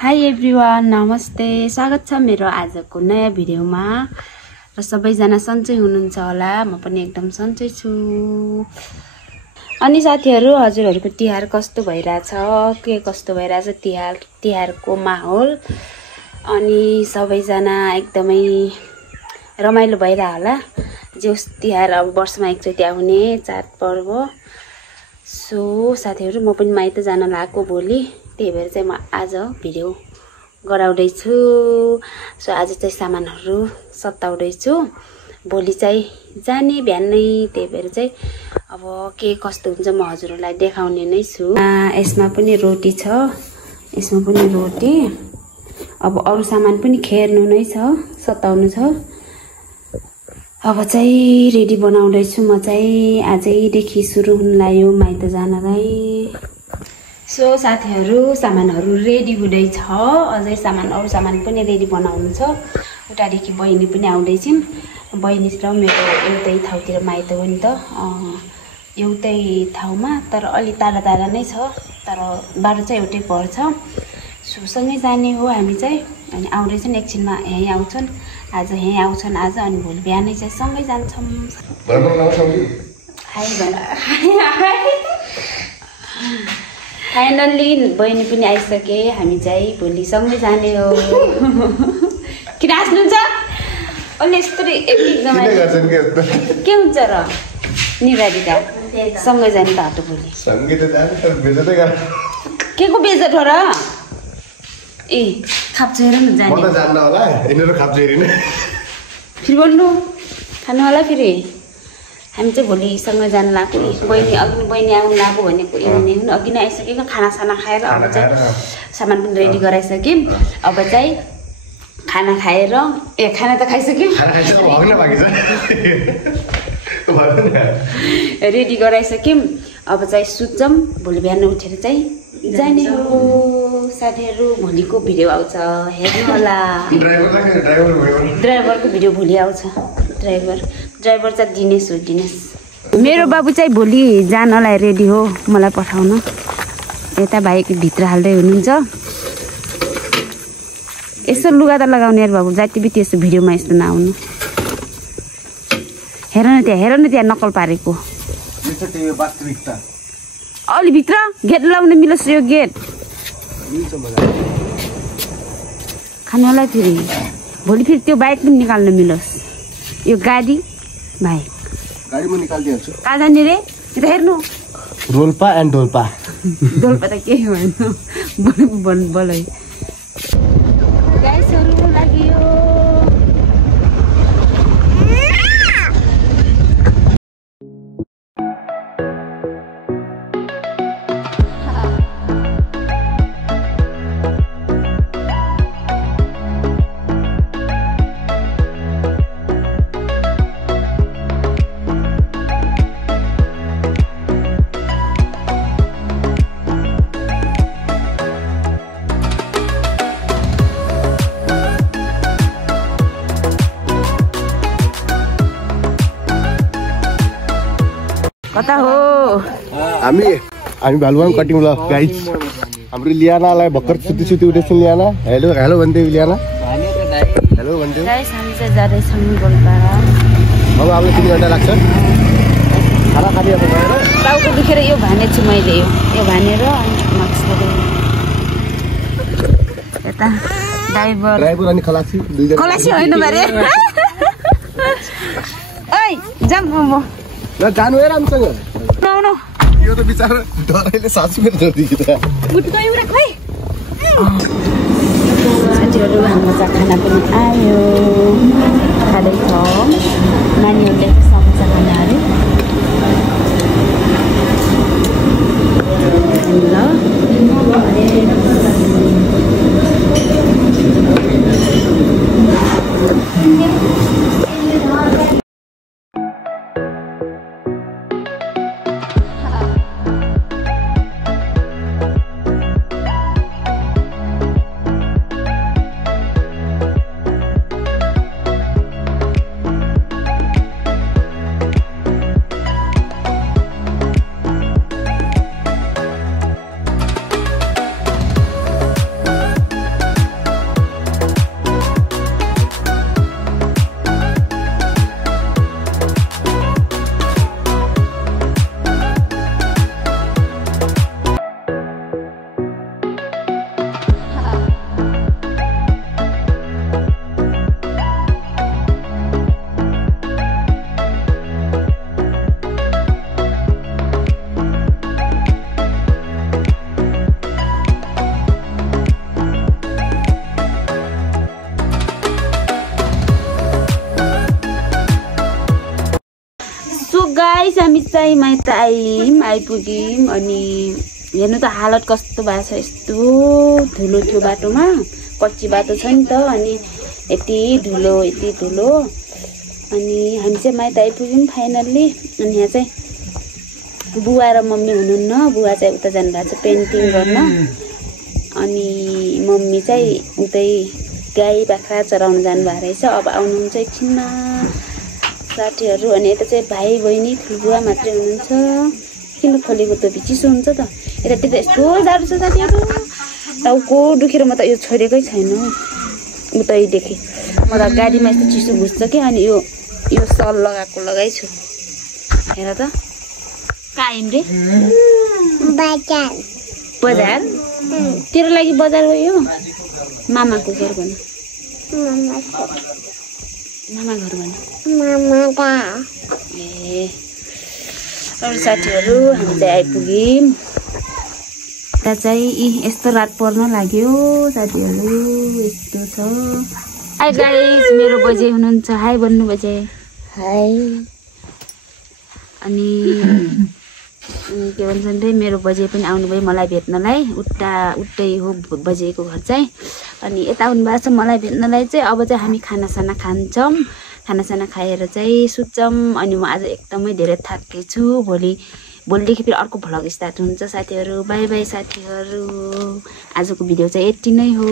High everyone, नमस्ते। स्वागत छ मेरो आजको नयाँ भिडियोमा र सबैजना सन्चै हुनुहुन्छ होला। म पनि एकदम सन्चै छु। अनि साथीहरू, हजुरहरूको तिहार कस्तो भइराछ, के कस्तो भइराछ तिहारको माहौल। अनि सबैजना एकदमै रमाइलो भइरह होला। जोस् तिहार अब वर्षमा एकचोटि आउने चाडपर्व। सो साथीहरू, म पनि माइत जान लागेको भोलि, त्यही भएर चाहिँ म आज भिडियो गराउँदैछु। सो आज चाहिँ सामानहरू सताउँदैछु, भोलि चाहिँ जाने बिहानै, त्यही भएर चाहिँ अब के कस्तो हुन्छ म हजुरहरूलाई देखाउने नै छु। यसमा पनि रोटी छ, यसमा पनि रोटी। अब अरू सामान पनि खेर्नु नै छ, सताउनु छ। अब चाहिँ रेडी बनाउँदैछु म चाहिँ। आजैदेखि सुरु हुन लाग्यो माइत जानलाई। सो साथीहरू, सामानहरू रेडी हुँदैछ। अझै अरू सामान पनि रेडी बनाउनु छ। उतादेखि बहिनी पनि आउँदैछिन्। बहिनी र मेरो एउटै ठाउँतिर माइत हो नि त, एउटै ठाउँमा, तर अलि टाढा टाढा नै छ, तर बाटो चाहिँ एउटै पर्छ। सो सँगै जाने हो हामी चाहिँ। अनि आउँदैछन् एकछिनमा, यहीँ आउँछन् आज, अनि भोलि बिहानै चाहिँ सँगै जान्छौँ। फाइनल्ली बहिनी पनि आइसके, हामी चाहिँ भोलि सँगै जाने हो। किन हाँस्नुहुन्छ? अलि यस्तो के हुन्छ र निरारीका सँगै जाने बाटो भोलि। के को बेजत हो र? ए खाप्चेर न जाने। म त जान्न होला, यिनीहरु खाप्चेरी नै। फेरि बोल्नु खानु होला। फेरि हामी चाहिँ भोलि सँगै जान लाग्यो। बहिनी आउनु लाग्यो भनेको इभिनिङ अघि नै आइसकेको। खानासाना खाएर अब चाहिँ सामान पनि रेडी गराइसक्यौँ। अब चाहिँ खाना खाएर, खाना त खाइसक्यौँ, रेडी गराइसक्यौँ। अब चाहिँ सुत्छौँ, भोलि बिहान उठेर चाहिँ जाने हो। साथीहरू, भोलिको भिडियो आउँछ, हेर्नु होला। ड्राइभरको भिडियो भोलि आउँछ। ड्राइभर चाहिँ दिनेश। मेरो बाबु चाहिँ भोलि जानलाई रेडी हो, मलाई पठाउन। यता भाइ भित्र हाल्दै हुनुहुन्छ। यसो लुगा त लगाउने यार बाबु, जति बित्ति यस्तो भिडियोमा यस्तो नआउनु। हेर न त्यहाँ नक्कल पारेको। अलि भित्र गेट लाउनु मिलोस्, यो गेट खानु होला। फेरि भोलि फेरि त्यो बाइक पनि निकाल्नु मिलोस्, यो गाडी म निकालिदिन्छु। कहाँ जाने रे? यता हेर्नु, रोल्पा एन्ड डोल्पा। डोल्पा त के भन बोलै। गाइसहरू लाग्यो। कता हो? हामी भालुवाङ कटिङ ल गाइस। हाम्रो लियानालाई भर्खर सुती उठेछन्। लियाना हेलो भन्दै। लियाना हेलो भन्दै। गाइस, हामी चाहिँ जाँदैछौँ गोलपारा। अब आउनु 3 घण्टा लाग्छ। खाना खाने अब गएर टाउको दुखेर यो भानेछु मैले, यो भानेर यता ड्राइभर अनि खलासी दुईजना। खलासी होइन बारे। ओइ जाम म जानु है रामसँग। नौ यो त बिचारा डराइले सासु पनि नदियो त। साथीहरू, हाम्रो चाहिँ खाना पनि आयो, खाँदैछौँ। नानीहरूले समोसा खाना अरे गाइस हामी चाहिँ माइत आइपुग्यौँ अनि हेर्नु त हालत कस्तो भएको छ। यस्तो धुलो थियो बाटोमा, कच्ची बाटो छ नि त अनि यति धुलो अनि हामी चाहिँ माइत आइपुग्यौँ फाइनल्ली। अनि यहाँ चाहिँ बुवा र मम्मी हुनुहुन्न, बुवा चाहिँ उता जानुभएको छ पेन्टिङ गर्न अनि मम्मी चाहिँ उतै गाई बाख्रा चराउन जानुभएको रहेछ। अब आउनुहुन्छ एकछिनमा साथीहरू। अनि यता चाहिँ भाइ बहिनी ठुलबुवा मात्रै हुनुहुन्छ। किन खोलेको त चिसो हुन्छ त, यतातिर यस्तो जाडो छ साथीहरू, टाउको दुखेर म त यो छोडेकै छैन उतै देखेँ। म त गाडीमा यस्तो चिसो घुस्छ कि अनि यो सल लगाइछु। हेर त कहाँ आइम रे? बजार तेरो लागि बजार गयो? मामाको घर भन, मामा घर भन। ए अरू साथीहरू हामी चाहिँ आइपुग्यौँ। यता चाहिँ यस्तो रात पर्न लाग्यो साथीहरू, यस्तो छ। हाई गाइस, मेरो बजे हुनुहुन्छ, हाई भन्नु बजे। हाई। अनि के भन्छन् रे, मेरो बजे पनि आउनुभयो मलाई भेट्नलाई। उतै हो बजेको घर चाहिँ। अनि यता आउनु भएको छ मलाई भेट्नलाई चाहिँ। अब चाहिँ हामी खानासाना खान्छौँ, खानासाना खाएर चाहिँ सुत्छौँ। अनि म आज एकदमै धेरै थाकेछु। भोलिदेखि फेरि अर्को भ्लग स्टार्ट हुन्छ साथीहरू। बाई बाई साथीहरू, आजको भिडियो चाहिँ यति नै हो।